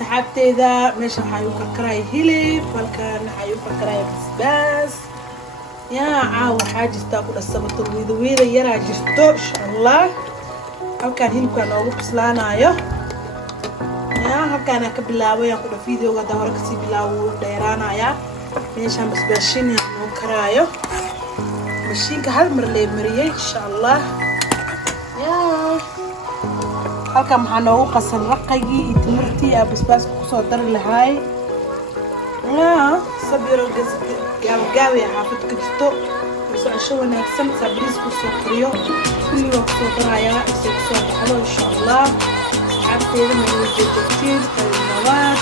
saxaabteeda meesha waxaa igu karkaraya hilib halkan waxaa igu karkaraya basbaas yaa caawa waxaa jirtaa ku dhasabato wiida yaraa jirto insha allah halkan hilibkaa noogu bislaanayo yaa halkaanaa ka bilaabay aan ku dha videoga hadda hore kasii bilaabo wuu dheeraanayaa meeshaan basbaashin yaa noo karaayo mashiinka hal mar lee mariyey insha allah yaa halkan waxaa noogu qasan raqaygii iyo timirtii aa basbaaska kusoo dari lahaay yaa sabiro gaabagaabi xaafad ka jirto socosho wanaagsan sabriis kusoo kariyo kulli waa kusoo darayaa isay kusoo baxdo insha allah asxaabteeda meelu jeedagtiin kalimawaad